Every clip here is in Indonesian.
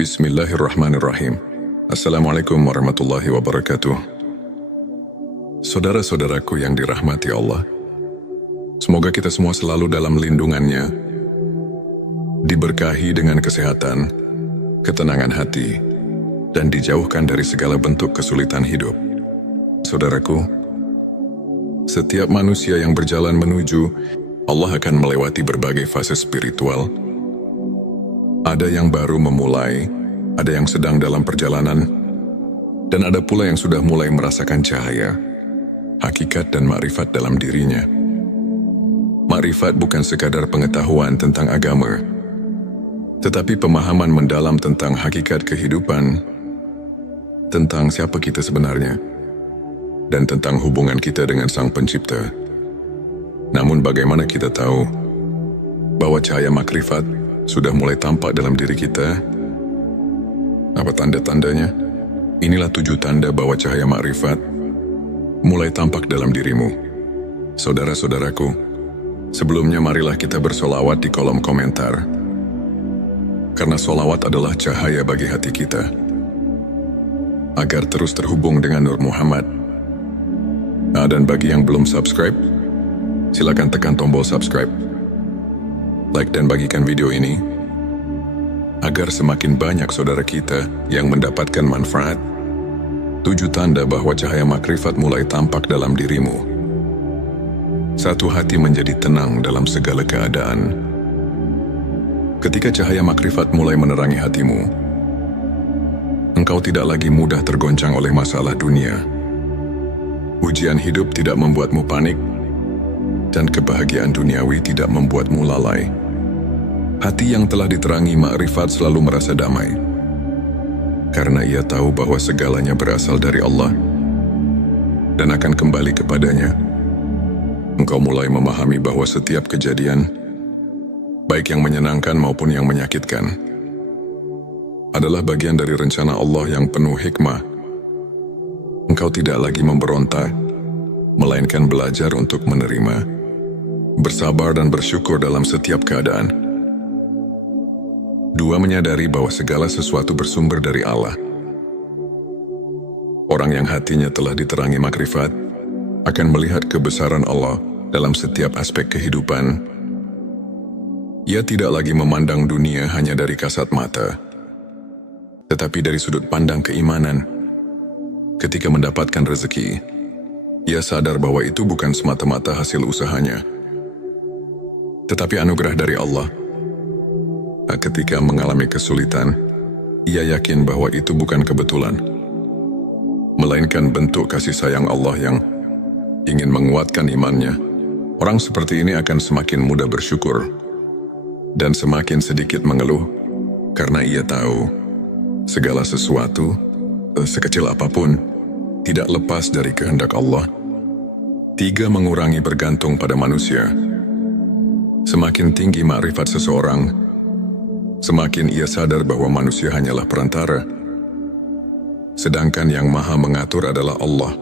Bismillahirrahmanirrahim. Assalamualaikum warahmatullahi wabarakatuh. Saudara-saudaraku yang dirahmati Allah, semoga kita semua selalu dalam lindungannya, diberkahi dengan kesehatan, ketenangan hati, dan dijauhkan dari segala bentuk kesulitan hidup. Saudaraku, setiap manusia yang berjalan menuju Allah akan melewati berbagai fase spiritual. Ada yang baru memulai, ada yang sedang dalam perjalanan, dan ada pula yang sudah mulai merasakan cahaya, hakikat dan makrifat dalam dirinya. Makrifat bukan sekadar pengetahuan tentang agama, tetapi pemahaman mendalam tentang hakikat kehidupan, tentang siapa kita sebenarnya, dan tentang hubungan kita dengan Sang Pencipta. Namun bagaimana kita tahu bahwa cahaya makrifat sudah mulai tampak dalam diri kita? Apa tanda-tandanya? Inilah 7 tanda bahwa cahaya makrifat mulai tampak dalam dirimu. Saudara-saudaraku, sebelumnya marilah kita bersolawat di kolom komentar. Karena solawat adalah cahaya bagi hati kita, agar terus terhubung dengan Nur Muhammad. Dan bagi yang belum subscribe, silakan tekan tombol subscribe, like dan bagikan video ini, agar semakin banyak saudara kita yang mendapatkan manfaat. 7 tanda bahwa cahaya makrifat mulai tampak dalam dirimu. 1. Hati menjadi tenang dalam segala keadaan. Ketika cahaya makrifat mulai menerangi hatimu, engkau tidak lagi mudah tergoncang oleh masalah dunia. Ujian hidup tidak membuatmu panik, dan kebahagiaan duniawi tidak membuatmu lalai. Hati yang telah diterangi makrifat selalu merasa damai, karena ia tahu bahwa segalanya berasal dari Allah dan akan kembali kepadanya. Engkau mulai memahami bahwa setiap kejadian, baik yang menyenangkan maupun yang menyakitkan, adalah bagian dari rencana Allah yang penuh hikmah. Engkau tidak lagi memberontak, melainkan belajar untuk menerima, bersabar dan bersyukur dalam setiap keadaan. 2. Menyadari bahwa segala sesuatu bersumber dari Allah. Orang yang hatinya telah diterangi makrifat akan melihat kebesaran Allah dalam setiap aspek kehidupan. Ia tidak lagi memandang dunia hanya dari kasat mata, tetapi dari sudut pandang keimanan. Ketika mendapatkan rezeki, ia sadar bahwa itu bukan semata-mata hasil usahanya, tetapi anugerah dari Allah. Ketika mengalami kesulitan, ia yakin bahwa itu bukan kebetulan, melainkan bentuk kasih sayang Allah yang ingin menguatkan imannya. Orang seperti ini akan semakin mudah bersyukur dan semakin sedikit mengeluh, karena ia tahu segala sesuatu, sekecil apapun, tidak lepas dari kehendak Allah. 3. Mengurangi bergantung pada manusia. Semakin tinggi makrifat seseorang, semakin ia sadar bahwa manusia hanyalah perantara, sedangkan yang maha mengatur adalah Allah.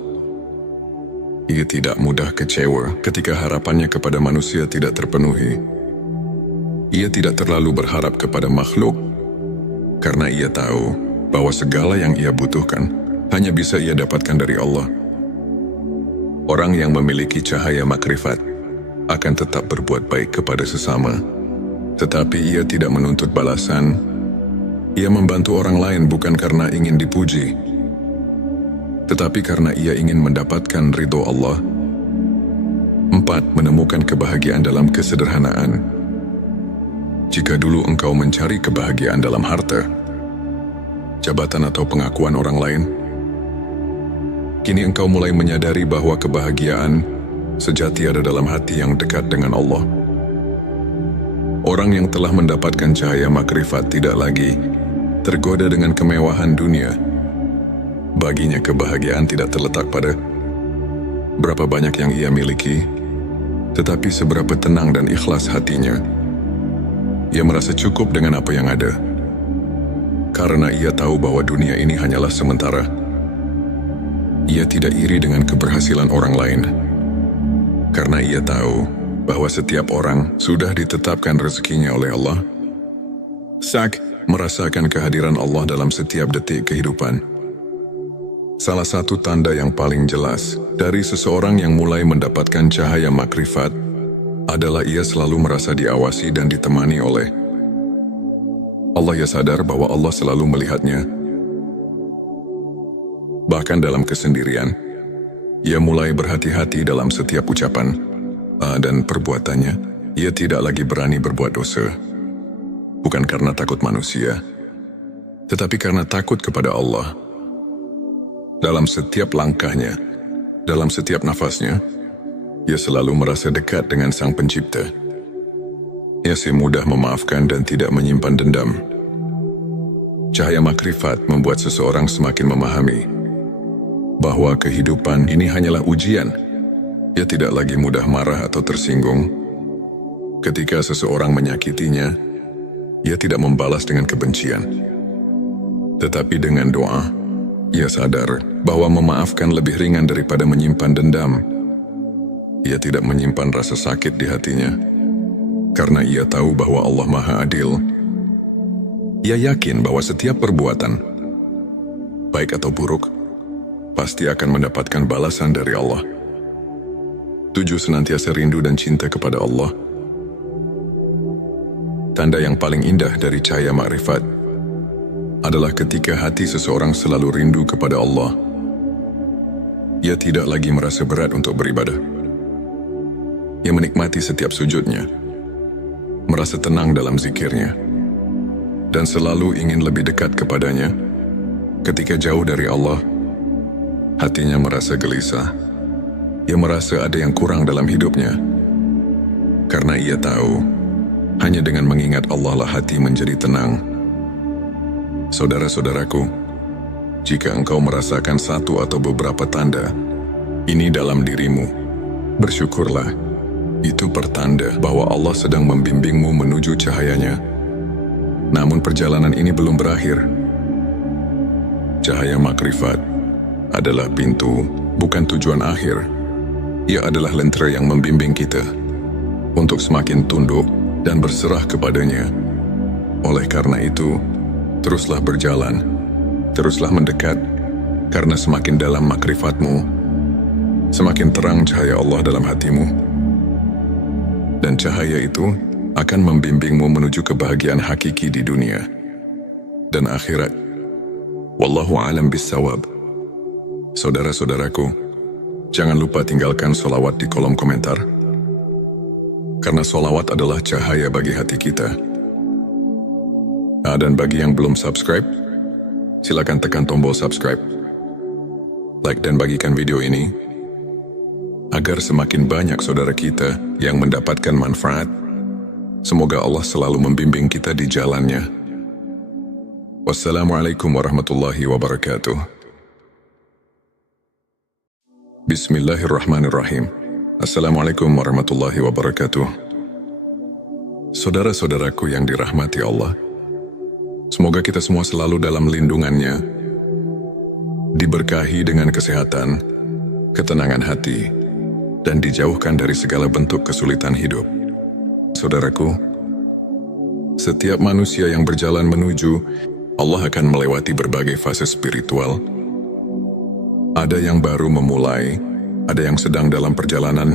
Ia tidak mudah kecewa ketika harapannya kepada manusia tidak terpenuhi. Ia tidak terlalu berharap kepada makhluk, karena ia tahu bahwa segala yang ia butuhkan hanya bisa ia dapatkan dari Allah. Orang yang memiliki cahaya makrifat akan tetap berbuat baik kepada sesama, tetapi ia tidak menuntut balasan. Ia membantu orang lain bukan karena ingin dipuji, tetapi karena ia ingin mendapatkan ridho Allah. 4. Menemukan kebahagiaan dalam kesederhanaan. Jika dulu engkau mencari kebahagiaan dalam harta, jabatan atau pengakuan orang lain, kini engkau mulai menyadari bahwa kebahagiaan sejati ada dalam hati yang dekat dengan Allah. Orang yang telah mendapatkan cahaya makrifat tidak lagi tergoda dengan kemewahan dunia. Baginya kebahagiaan tidak terletak pada berapa banyak yang ia miliki, tetapi seberapa tenang dan ikhlas hatinya. Ia merasa cukup dengan apa yang ada, karena ia tahu bahwa dunia ini hanyalah sementara. Ia tidak iri dengan keberhasilan orang lain, karena ia tahu bahwa setiap orang sudah ditetapkan rezekinya oleh Allah. merasakan kehadiran Allah dalam setiap detik kehidupan. Salah satu tanda yang paling jelas dari seseorang yang mulai mendapatkan cahaya makrifat adalah ia selalu merasa diawasi dan ditemani oleh Allah. Ia sadar bahwa Allah selalu melihatnya. Bahkan dalam kesendirian, ia mulai berhati-hati dalam setiap ucapan dan perbuatannya. Ia tidak lagi berani berbuat dosa. Bukan karena takut manusia, tetapi karena takut kepada Allah. Dalam setiap langkahnya, dalam setiap nafasnya, ia selalu merasa dekat dengan Sang Pencipta. Ia mudah memaafkan dan tidak menyimpan dendam. Cahaya makrifat membuat seseorang semakin memahami bahwa kehidupan ini hanyalah ujian. Ia tidak lagi mudah marah atau tersinggung. Ketika seseorang menyakitinya, ia tidak membalas dengan kebencian. Tetapi dengan doa, ia sadar bahwa memaafkan lebih ringan daripada menyimpan dendam. Ia tidak menyimpan rasa sakit di hatinya, karena ia tahu bahwa Allah Maha Adil. Ia yakin bahwa setiap perbuatan, baik atau buruk, pasti akan mendapatkan balasan dari Allah. 7. Senantiasa rindu dan cinta kepada Allah. Tanda yang paling indah dari cahaya makrifat adalah ketika hati seseorang selalu rindu kepada Allah. Ia tidak lagi merasa berat untuk beribadah. Ia menikmati setiap sujudnya, merasa tenang dalam zikirnya, dan selalu ingin lebih dekat kepadanya. Ketika jauh dari Allah, hatinya merasa gelisah. Ia merasa ada yang kurang dalam hidupnya. Karena ia tahu, hanya dengan mengingat Allah lah hati menjadi tenang. Saudara-saudaraku, jika engkau merasakan satu atau beberapa tanda ini dalam dirimu, bersyukurlah. Itu pertanda bahwa Allah sedang membimbingmu menuju cahayanya. Namun perjalanan ini belum berakhir. Cahaya makrifat adalah pintu, bukan tujuan akhir. Ia adalah lentera yang membimbing kita untuk semakin tunduk dan berserah kepadanya. Oleh karena itu, teruslah berjalan, teruslah mendekat, karena semakin dalam makrifatmu, semakin terang cahaya Allah dalam hatimu. Dan cahaya itu akan membimbingmu menuju kebahagiaan hakiki di dunia dan akhirat. Wallahu a'lam bissawab. Saudara-saudaraku, jangan lupa tinggalkan sholawat di kolom komentar. Karena sholawat adalah cahaya bagi hati kita. Dan bagi yang belum subscribe, silakan tekan tombol subscribe. Like dan bagikan video ini, agar semakin banyak saudara kita yang mendapatkan manfaat. Semoga Allah selalu membimbing kita di jalannya. Wassalamualaikum warahmatullahi wabarakatuh. Bismillahirrahmanirrahim. Assalamualaikum warahmatullahi wabarakatuh. Saudara-saudaraku yang dirahmati Allah, semoga kita semua selalu dalam lindungannya, diberkahi dengan kesehatan, ketenangan hati, dan dijauhkan dari segala bentuk kesulitan hidup. Saudaraku, setiap manusia yang berjalan menuju Allah akan melewati berbagai fase spiritual. Ada yang baru memulai, ada yang sedang dalam perjalanan,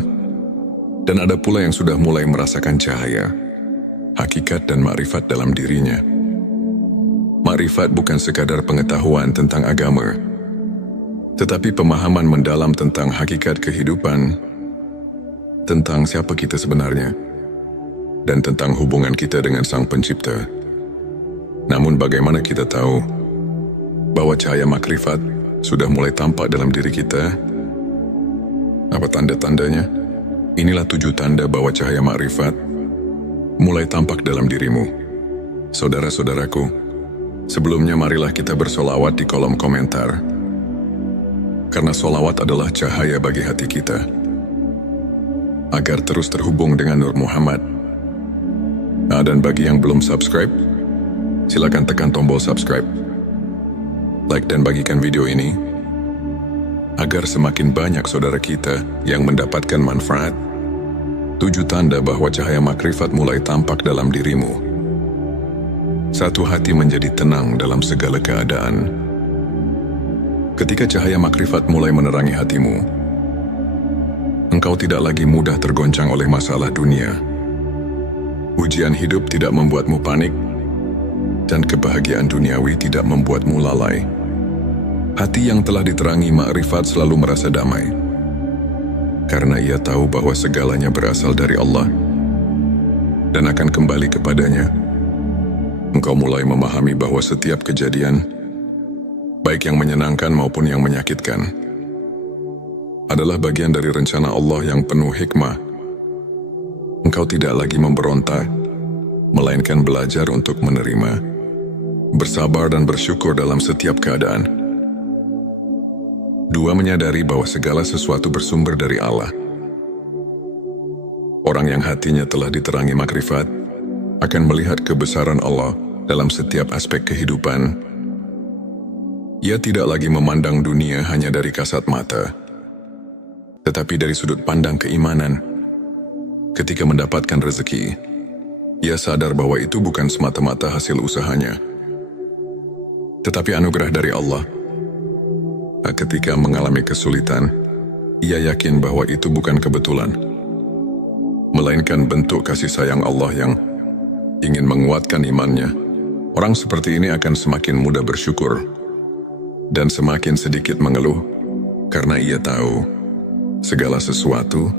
dan ada pula yang sudah mulai merasakan cahaya, hakikat dan makrifat dalam dirinya. Makrifat bukan sekadar pengetahuan tentang agama, tetapi pemahaman mendalam tentang hakikat kehidupan, tentang siapa kita sebenarnya, dan tentang hubungan kita dengan Sang Pencipta. Namun bagaimana kita tahu bahwa cahaya makrifat sudah mulai tampak dalam diri kita? Apa tanda-tandanya? Inilah 7 tanda bahwa cahaya makrifat mulai tampak dalam dirimu. Saudara-saudaraku, sebelumnya marilah kita bersolawat di kolom komentar. Karena solawat adalah cahaya bagi hati kita, agar terus terhubung dengan Nur Muhammad. Dan bagi yang belum subscribe, silakan tekan tombol subscribe, like dan bagikan video ini, agar semakin banyak saudara kita yang mendapatkan manfaat. 7 tanda bahwa cahaya makrifat mulai tampak dalam dirimu. Satu hati menjadi tenang dalam segala keadaan. Ketika cahaya makrifat mulai menerangi hatimu, engkau tidak lagi mudah tergoncang oleh masalah dunia. Ujian hidup tidak membuatmu panik, dan kebahagiaan duniawi tidak membuatmu lalai. Hati yang telah diterangi makrifat selalu merasa damai, karena ia tahu bahwa segalanya berasal dari Allah dan akan kembali kepadanya. Engkau mulai memahami bahwa setiap kejadian, baik yang menyenangkan maupun yang menyakitkan, adalah bagian dari rencana Allah yang penuh hikmah. Engkau tidak lagi memberontak, melainkan belajar untuk menerima, bersabar dan bersyukur dalam setiap keadaan. Dua, menyadari bahwa segala sesuatu bersumber dari Allah. Orang yang hatinya telah diterangi makrifat akan melihat kebesaran Allah dalam setiap aspek kehidupan. Ia tidak lagi memandang dunia hanya dari kasat mata, tetapi dari sudut pandang keimanan. Ketika mendapatkan rezeki, ia sadar bahwa itu bukan semata-mata hasil usahanya, tetapi anugerah dari Allah. Ketika mengalami kesulitan, ia yakin bahwa itu bukan kebetulan, melainkan bentuk kasih sayang Allah yang ingin menguatkan imannya. Orang seperti ini akan semakin mudah bersyukur dan semakin sedikit mengeluh, karena ia tahu segala sesuatu,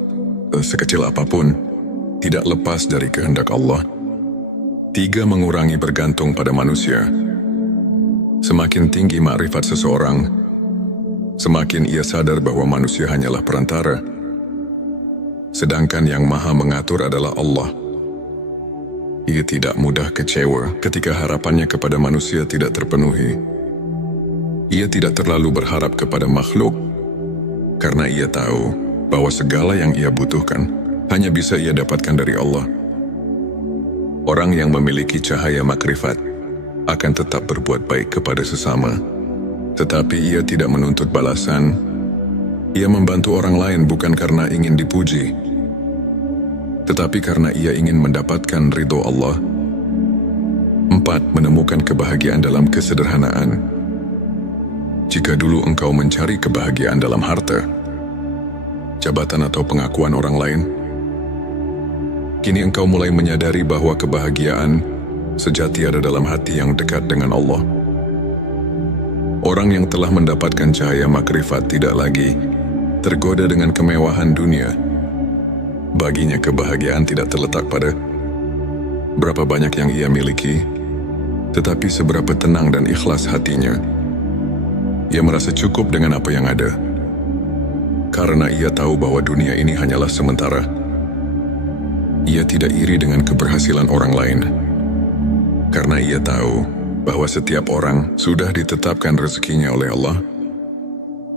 sekecil apapun, tidak lepas dari kehendak Allah. 3, mengurangi bergantung pada manusia. Semakin tinggi makrifat seseorang, semakin ia sadar bahwa manusia hanyalah perantara, sedangkan yang maha mengatur adalah Allah. Ia tidak mudah kecewa ketika harapannya kepada manusia tidak terpenuhi. Ia tidak terlalu berharap kepada makhluk, karena ia tahu bahwa segala yang ia butuhkan hanya bisa ia dapatkan dari Allah. Orang yang memiliki cahaya makrifat akan tetap berbuat baik kepada sesama, tetapi ia tidak menuntut balasan. Ia membantu orang lain bukan karena ingin dipuji, tetapi karena ia ingin mendapatkan ridho Allah. 4, menemukan kebahagiaan dalam kesederhanaan. Jika dulu engkau mencari kebahagiaan dalam harta, jabatan atau pengakuan orang lain, kini engkau mulai menyadari bahwa kebahagiaan sejati ada dalam hati yang dekat dengan Allah. Orang yang telah mendapatkan cahaya makrifat tidak lagi tergoda dengan kemewahan dunia. Baginya kebahagiaan tidak terletak pada berapa banyak yang ia miliki, tetapi seberapa tenang dan ikhlas hatinya. Ia merasa cukup dengan apa yang ada, karena ia tahu bahwa dunia ini hanyalah sementara. Ia tidak iri dengan keberhasilan orang lain, karena ia tahu bahwa setiap orang sudah ditetapkan rezekinya oleh Allah.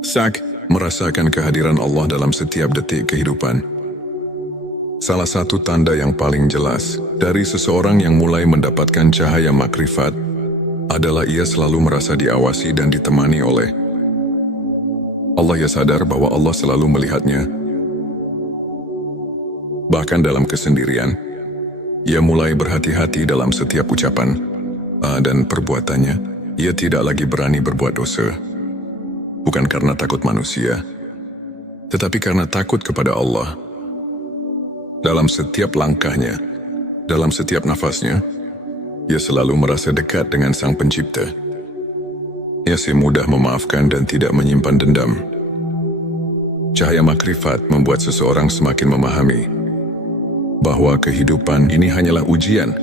Sak, merasakan kehadiran Allah dalam setiap detik kehidupan. Salah satu tanda yang paling jelas dari seseorang yang mulai mendapatkan cahaya makrifat adalah ia selalu merasa diawasi dan ditemani oleh Allah. Ia sadar bahwa Allah selalu melihatnya. Bahkan dalam kesendirian, ia mulai berhati-hati dalam setiap ucapan dan perbuatannya. Ia tidak lagi berani berbuat dosa, bukan karena takut manusia, tetapi karena takut kepada Allah. Dalam setiap langkahnya, dalam setiap nafasnya, ia selalu merasa dekat dengan Sang Pencipta. Ia mudah memaafkan dan tidak menyimpan dendam. Cahaya makrifat membuat seseorang semakin memahami bahwa kehidupan ini hanyalah ujian.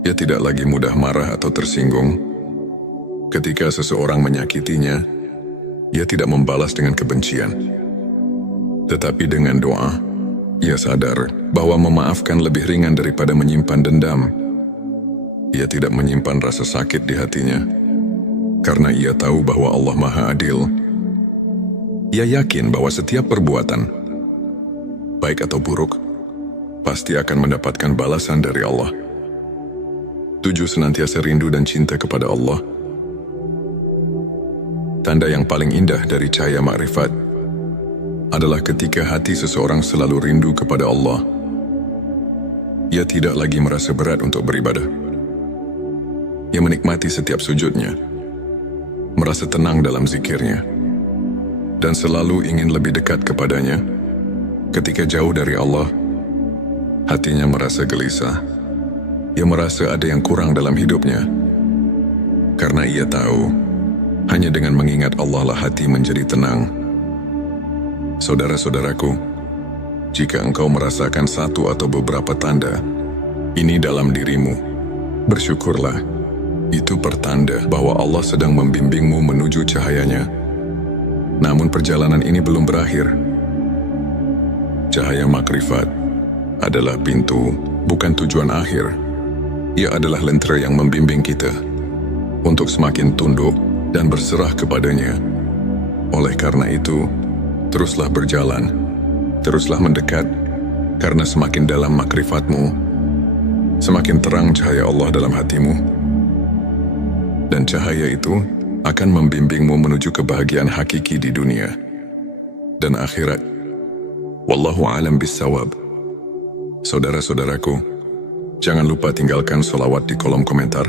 Ia tidak lagi mudah marah atau tersinggung. Ketika seseorang menyakitinya, ia tidak membalas dengan kebencian, tetapi dengan doa. Ia sadar bahwa memaafkan lebih ringan daripada menyimpan dendam. Ia tidak menyimpan rasa sakit di hatinya, karena ia tahu bahwa Allah Maha Adil. Ia yakin bahwa setiap perbuatan, baik atau buruk, pasti akan mendapatkan balasan dari Allah. 7, senantiasa rindu dan cinta kepada Allah. Tanda yang paling indah dari cahaya makrifat adalah ketika hati seseorang selalu rindu kepada Allah. Ia tidak lagi merasa berat untuk beribadah. Ia menikmati setiap sujudnya, merasa tenang dalam zikirnya, dan selalu ingin lebih dekat kepadanya. Ketika jauh dari Allah, hatinya merasa gelisah. Ia merasa ada yang kurang dalam hidupnya. Karena ia tahu, hanya dengan mengingat Allah lah hati menjadi tenang. Saudara-saudaraku, jika engkau merasakan satu atau beberapa tanda ini dalam dirimu, bersyukurlah. Itu pertanda bahwa Allah sedang membimbingmu menuju cahayanya. Namun perjalanan ini belum berakhir. Cahaya makrifat adalah pintu, bukan tujuan akhir. Ia adalah lentera yang membimbing kita untuk semakin tunduk dan berserah kepadanya. Oleh karena itu, teruslah berjalan, teruslah mendekat, karena semakin dalam makrifatmu, semakin terang cahaya Allah dalam hatimu. Dan cahaya itu akan membimbingmu menuju kebahagiaan hakiki di dunia dan akhirat. Wallahu a'lam bissawab. Saudara-saudaraku, jangan lupa tinggalkan sholawat di kolom komentar,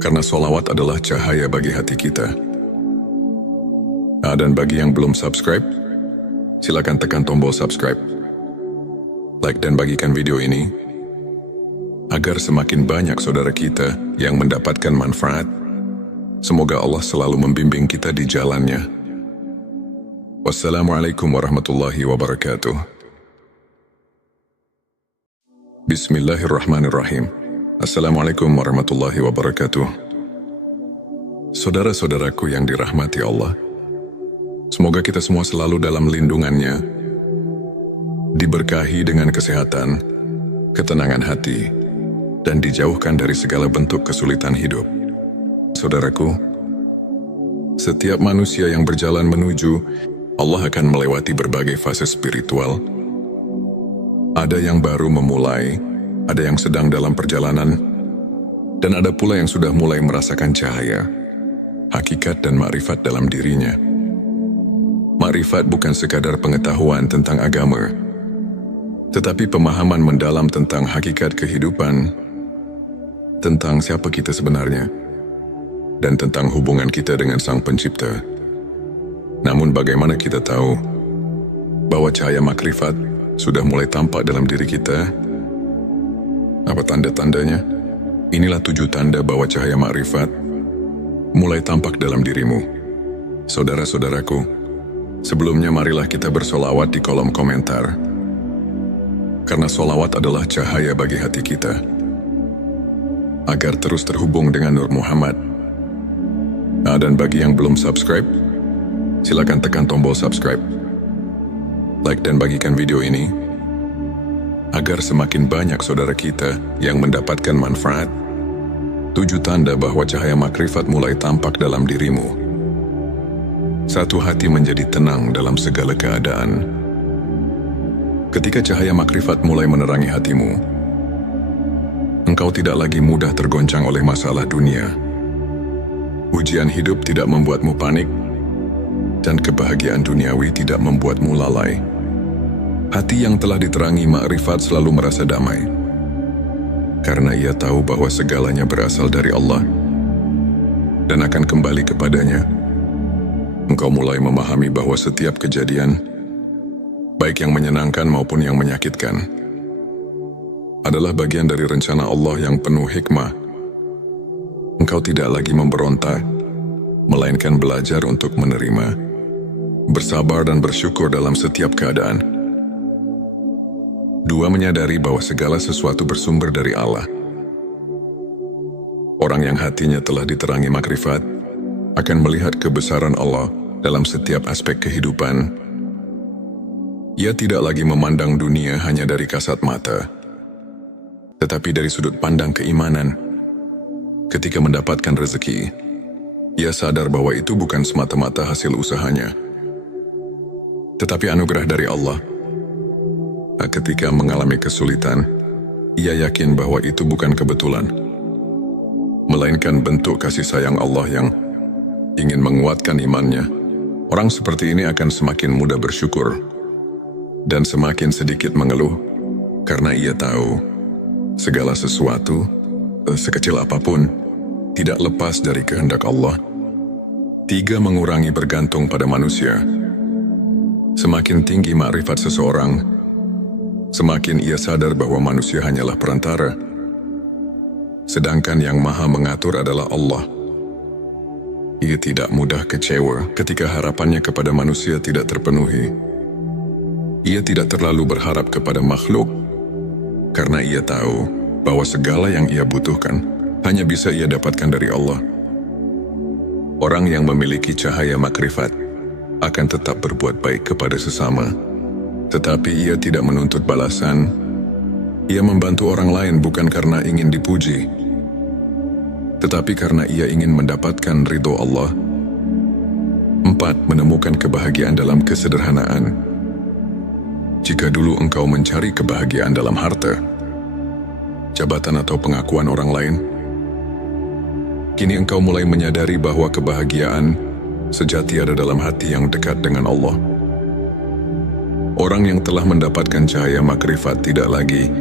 karena sholawat adalah cahaya bagi hati kita. Dan bagi yang belum subscribe, silakan tekan tombol subscribe, like dan bagikan video ini, agar semakin banyak saudara kita yang mendapatkan manfaat. Semoga Allah selalu membimbing kita di jalannya. Wassalamualaikum warahmatullahi wabarakatuh. Bismillahirrahmanirrahim. Assalamualaikum warahmatullahi wabarakatuh. Saudara-saudaraku yang dirahmati Allah, semoga kita semua selalu dalam lindungannya, diberkahi dengan kesehatan, ketenangan hati, dan dijauhkan dari segala bentuk kesulitan hidup. Saudaraku, setiap manusia yang berjalan menuju Allah akan melewati berbagai fase spiritual. Ada yang baru memulai, ada yang sedang dalam perjalanan, dan ada pula yang sudah mulai merasakan cahaya, hakikat dan makrifat dalam dirinya. Makrifat bukan sekadar pengetahuan tentang agama, tetapi pemahaman mendalam tentang hakikat kehidupan, tentang siapa kita sebenarnya, dan tentang hubungan kita dengan Sang Pencipta. Namun bagaimana kita tahu bahwa cahaya makrifat sudah mulai tampak dalam diri kita? Apa tanda-tandanya? Inilah 7 tanda bahwa cahaya makrifat mulai tampak dalam dirimu. Saudara-saudaraku, sebelumnya marilah kita bersolawat di kolom komentar, karena solawat adalah cahaya bagi hati kita, agar terus terhubung dengan Nur Muhammad. Dan bagi yang belum subscribe, silakan tekan tombol subscribe, like dan bagikan video ini, agar semakin banyak saudara kita yang mendapatkan manfaat. 7 tanda bahwa cahaya makrifat mulai tampak dalam dirimu. 1. Hati menjadi tenang dalam segala keadaan. Ketika cahaya makrifat mulai menerangi hatimu, engkau tidak lagi mudah tergoncang oleh masalah dunia. Ujian hidup tidak membuatmu panik, dan kebahagiaan duniawi tidak membuatmu lalai. Hati yang telah diterangi makrifat selalu merasa damai, karena ia tahu bahwa segalanya berasal dari Allah dan akan kembali kepadanya. Engkau mulai memahami bahwa setiap kejadian, baik yang menyenangkan maupun yang menyakitkan, adalah bagian dari rencana Allah yang penuh hikmah. Engkau tidak lagi memberontak, melainkan belajar untuk menerima, bersabar dan bersyukur dalam setiap keadaan. 2. Menyadari bahwa segala sesuatu bersumber dari Allah. Orang yang hatinya telah diterangi makrifat akan melihat kebesaran Allah dalam setiap aspek kehidupan. Ia tidak lagi memandang dunia hanya dari kasat mata, tetapi dari sudut pandang keimanan. Ketika mendapatkan rezeki, ia sadar bahwa itu bukan semata-mata hasil usahanya, tetapi anugerah dari Allah. Ketika mengalami kesulitan, ia yakin bahwa itu bukan kebetulan, melainkan bentuk kasih sayang Allah yang ingin menguatkan imannya. Orang seperti ini akan semakin mudah bersyukur dan semakin sedikit mengeluh, karena ia tahu segala sesuatu sekecil apapun, tidak lepas dari kehendak Allah. 3. Mengurangi bergantung pada manusia. Semakin tinggi makrifat seseorang, semakin ia sadar bahwa manusia hanyalah perantara, sedangkan yang maha mengatur adalah Allah. Ia tidak mudah kecewa ketika harapannya kepada manusia tidak terpenuhi. Ia tidak terlalu berharap kepada makhluk, karena ia tahu bahwa segala yang ia butuhkan hanya bisa ia dapatkan dari Allah. Orang yang memiliki cahaya makrifat akan tetap berbuat baik kepada sesama, tetapi ia tidak menuntut balasan. Ia membantu orang lain bukan karena ingin dipuji, tetapi karena ia ingin mendapatkan ridho Allah. 4. Menemukan kebahagiaan dalam kesederhanaan. Jika dulu engkau mencari kebahagiaan dalam harta, jabatan atau pengakuan orang lain, kini engkau mulai menyadari bahwa kebahagiaan sejati ada dalam hati yang dekat dengan Allah. Orang yang telah mendapatkan cahaya makrifat tidak lagi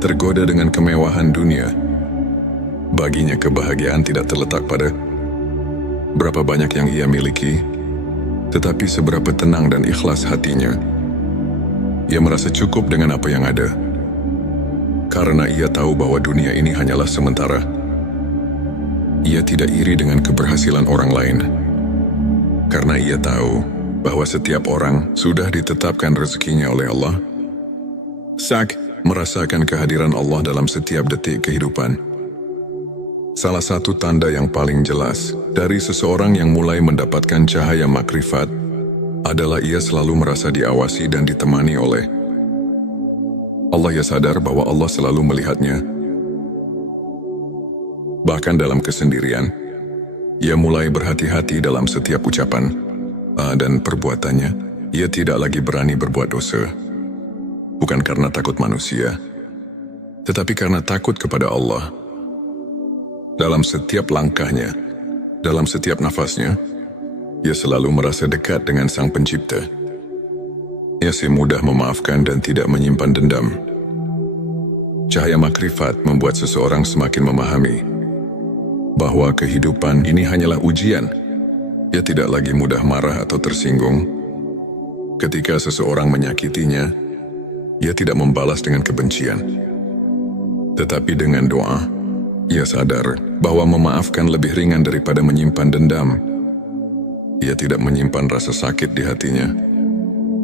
tergoda dengan kemewahan dunia. Baginya kebahagiaan tidak terletak pada berapa banyak yang ia miliki, tetapi seberapa tenang dan ikhlas hatinya. Ia merasa cukup dengan apa yang ada, karena ia tahu bahwa dunia ini hanyalah sementara. Ia tidak iri dengan keberhasilan orang lain, karena ia tahu bahwa setiap orang sudah ditetapkan rezekinya oleh Allah. Sak, merasakan kehadiran Allah dalam setiap detik kehidupan. Salah satu tanda yang paling jelas dari seseorang yang mulai mendapatkan cahaya makrifat adalah ia selalu merasa diawasi dan ditemani oleh Allah. Ia sadar bahwa Allah selalu melihatnya. Bahkan dalam kesendirian, ia mulai berhati-hati dalam setiap ucapan dan perbuatannya. Ia tidak lagi berani berbuat dosa, bukan karena takut manusia, tetapi karena takut kepada Allah. Dalam setiap langkahnya, dalam setiap nafasnya, ia selalu merasa dekat dengan Sang Pencipta. Ia mudah memaafkan dan tidak menyimpan dendam. Cahaya makrifat membuat seseorang semakin memahami bahwa kehidupan ini hanyalah ujian. Ia tidak lagi mudah marah atau tersinggung. Ketika seseorang menyakitinya, ia tidak membalas dengan kebencian, tetapi dengan doa. Ia sadar bahwa memaafkan lebih ringan daripada menyimpan dendam. Ia tidak menyimpan rasa sakit di hatinya,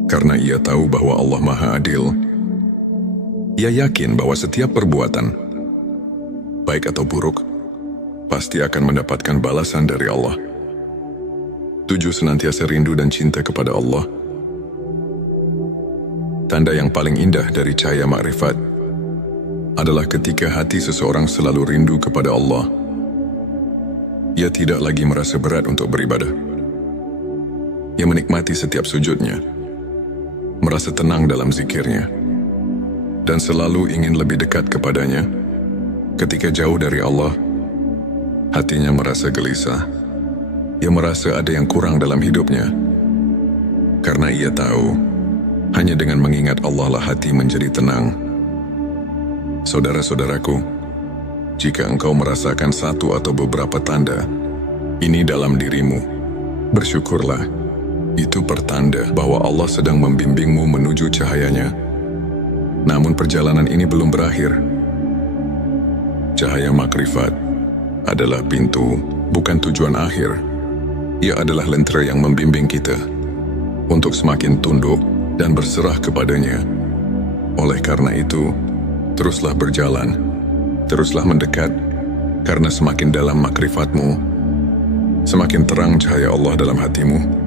karena ia tahu bahwa Allah Maha Adil. Ia yakin bahwa setiap perbuatan, baik atau buruk, pasti akan mendapatkan balasan dari Allah. 7. Senantiasa rindu dan cinta kepada Allah. Tanda yang paling indah dari cahaya makrifat adalah ketika hati seseorang selalu rindu kepada Allah. Ia tidak lagi merasa berat untuk beribadah. Ia menikmati setiap sujudnya, merasa tenang dalam zikirnya, dan selalu ingin lebih dekat kepadanya. Ketika jauh dari Allah, hatinya merasa gelisah. Ia merasa ada yang kurang dalam hidupnya, karena ia tahu hanya dengan mengingat Allah lah hati menjadi tenang. Saudara-saudaraku, jika engkau merasakan satu atau beberapa tanda ini dalam dirimu, bersyukurlah. Itu pertanda bahwa Allah sedang membimbingmu menuju cahayanya. Namun perjalanan ini belum berakhir. Cahaya makrifat adalah pintu, bukan tujuan akhir. Ia adalah lentera yang membimbing kita untuk semakin tunduk dan berserah kepadanya. Oleh karena itu, teruslah berjalan, teruslah mendekat, karena semakin dalam makrifatmu, semakin terang cahaya Allah dalam hatimu.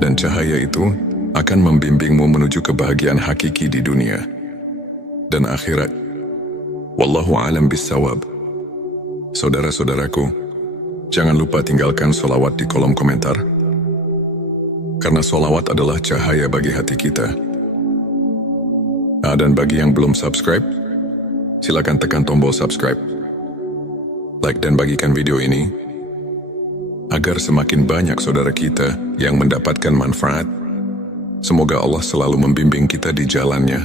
Dan cahaya itu akan membimbingmu menuju kebahagiaan hakiki di dunia dan akhirat. Wallahu a'lam bissawab. Saudara-saudaraku, jangan lupa tinggalkan sholawat di kolom komentar, karena sholawat adalah cahaya bagi hati kita. Dan bagi yang belum subscribe, silakan tekan tombol subscribe, like dan bagikan video ini, agar semakin banyak saudara kita yang mendapatkan manfaat. Semoga Allah selalu membimbing kita di jalannya.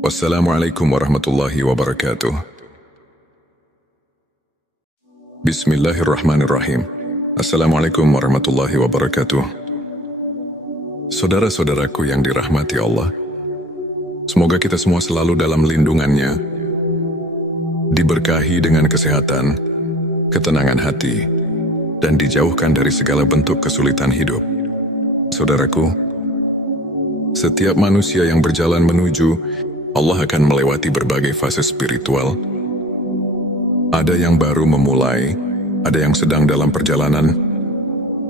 Wassalamualaikum warahmatullahi wabarakatuh. Bismillahirrahmanirrahim. Assalamualaikum warahmatullahi wabarakatuh. Saudara-saudaraku yang dirahmati Allah, semoga kita semua selalu dalam lindungannya, diberkahi dengan kesehatan, ketenangan hati, dan dijauhkan dari segala bentuk kesulitan hidup. Saudaraku, setiap manusia yang berjalan menuju Allah akan melewati berbagai fase spiritual. Ada yang baru memulai, ada yang sedang dalam perjalanan,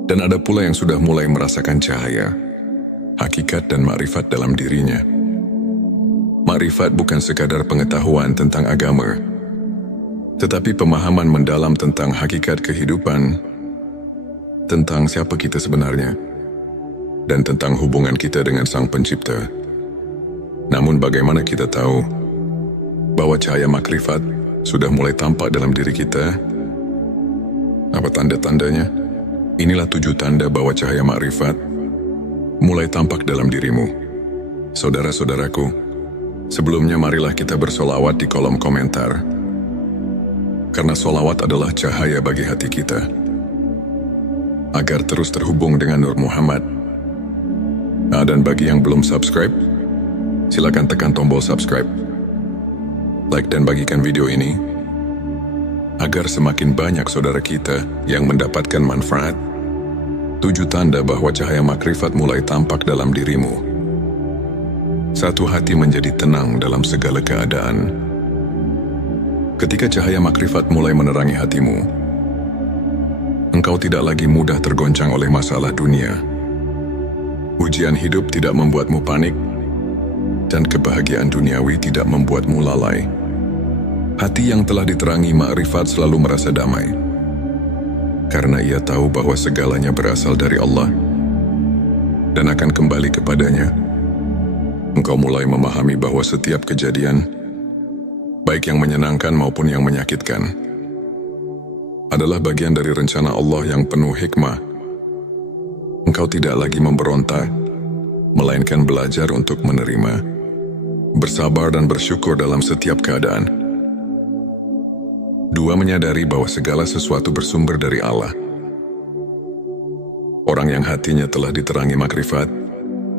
dan ada pula yang sudah mulai merasakan cahaya, hakikat dan makrifat dalam dirinya. Makrifat bukan sekadar pengetahuan tentang agama, tetapi pemahaman mendalam tentang hakikat kehidupan, tentang siapa kita sebenarnya, dan tentang hubungan kita dengan Sang Pencipta. Namun bagaimana kita tahu bahwa cahaya makrifat sudah mulai tampak dalam diri kita? Apa tanda-tandanya? Inilah 7 tanda bahwa cahaya makrifat mulai tampak dalam dirimu. Saudara-saudaraku, sebelumnya marilah kita bersolawat di kolom komentar, karena solawat adalah cahaya bagi hati kita, agar terus terhubung dengan Nur Muhammad. Dan bagi yang belum subscribe, silakan tekan tombol subscribe, like dan bagikan video ini, agar semakin banyak saudara kita yang mendapatkan manfaat. 7 tanda bahwa cahaya makrifat mulai tampak dalam dirimu. 1. Hati menjadi tenang dalam segala keadaan. Ketika cahaya makrifat mulai menerangi hatimu, engkau tidak lagi mudah tergoncang oleh masalah dunia. Ujian hidup tidak membuatmu panik, dan kebahagiaan duniawi tidak membuatmu lalai. Hati yang telah diterangi makrifat selalu merasa damai, karena ia tahu bahwa segalanya berasal dari Allah dan akan kembali kepadanya. Engkau mulai memahami bahwa setiap kejadian, baik yang menyenangkan maupun yang menyakitkan, adalah bagian dari rencana Allah yang penuh hikmah. Engkau tidak lagi memberontak, melainkan belajar untuk menerima, bersabar dan bersyukur dalam setiap keadaan. 2. Menyadari bahwa segala sesuatu bersumber dari Allah. Orang yang hatinya telah diterangi makrifat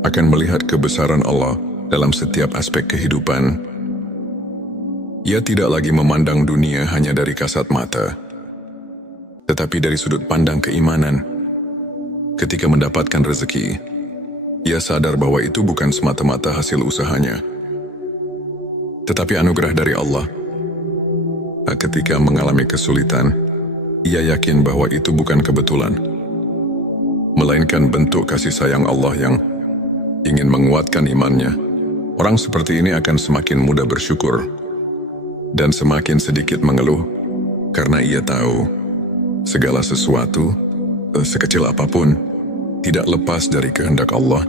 akan melihat kebesaran Allah dalam setiap aspek kehidupan. Ia tidak lagi memandang dunia hanya dari kasat mata, tetapi dari sudut pandang keimanan. Ketika mendapatkan rezeki, ia sadar bahwa itu bukan semata-mata hasil usahanya, tetapi anugerah dari Allah. Ketika mengalami kesulitan, ia yakin bahwa itu bukan kebetulan, melainkan bentuk kasih sayang Allah yang ingin menguatkan imannya. Orang seperti ini akan semakin mudah bersyukur dan semakin sedikit mengeluh, karena ia tahu segala sesuatu, sekecil apapun, tidak lepas dari kehendak Allah.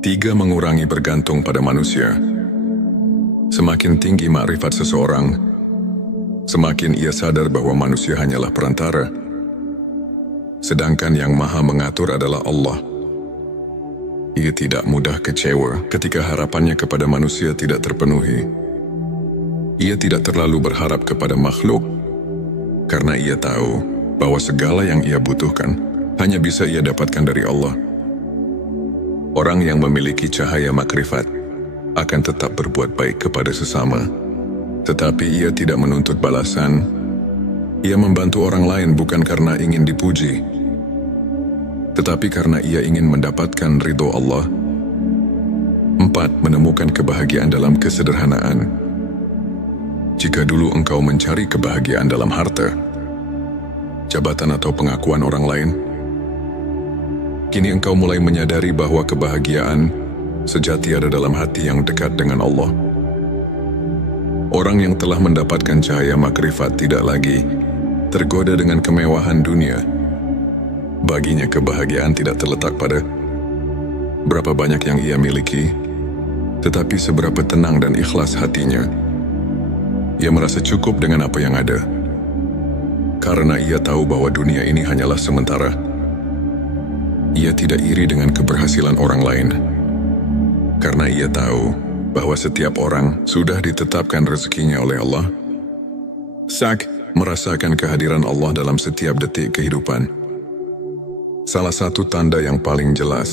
3. Mengurangi bergantung pada manusia. Semakin tinggi makrifat seseorang, semakin ia sadar bahwa manusia hanyalah perantara, sedangkan yang maha mengatur adalah Allah. Ia tidak mudah kecewa ketika harapannya kepada manusia tidak terpenuhi. Ia tidak terlalu berharap kepada makhluk, karena ia tahu bahwa segala yang ia butuhkan hanya bisa ia dapatkan dari Allah. Orang yang memiliki cahaya makrifat akan tetap berbuat baik kepada sesama, tetapi ia tidak menuntut balasan. Ia membantu orang lain bukan karena ingin dipuji, tetapi karena ia ingin mendapatkan ridho Allah. 4. Menemukan kebahagiaan dalam kesederhanaan. Jika dulu engkau mencari kebahagiaan dalam harta, jabatan atau pengakuan orang lain, kini engkau mulai menyadari bahwa kebahagiaan sejati ada dalam hati yang dekat dengan Allah. Orang yang telah mendapatkan cahaya makrifat tidak lagi tergoda dengan kemewahan dunia. Baginya kebahagiaan tidak terletak pada berapa banyak yang ia miliki, tetapi seberapa tenang dan ikhlas hatinya. Ia merasa cukup dengan apa yang ada, karena ia tahu bahwa dunia ini hanyalah sementara. Ia tidak iri dengan keberhasilan orang lain, karena ia tahu bahwa setiap orang sudah ditetapkan rezekinya oleh Allah. merasakan kehadiran Allah dalam setiap detik kehidupan. Salah satu tanda yang paling jelas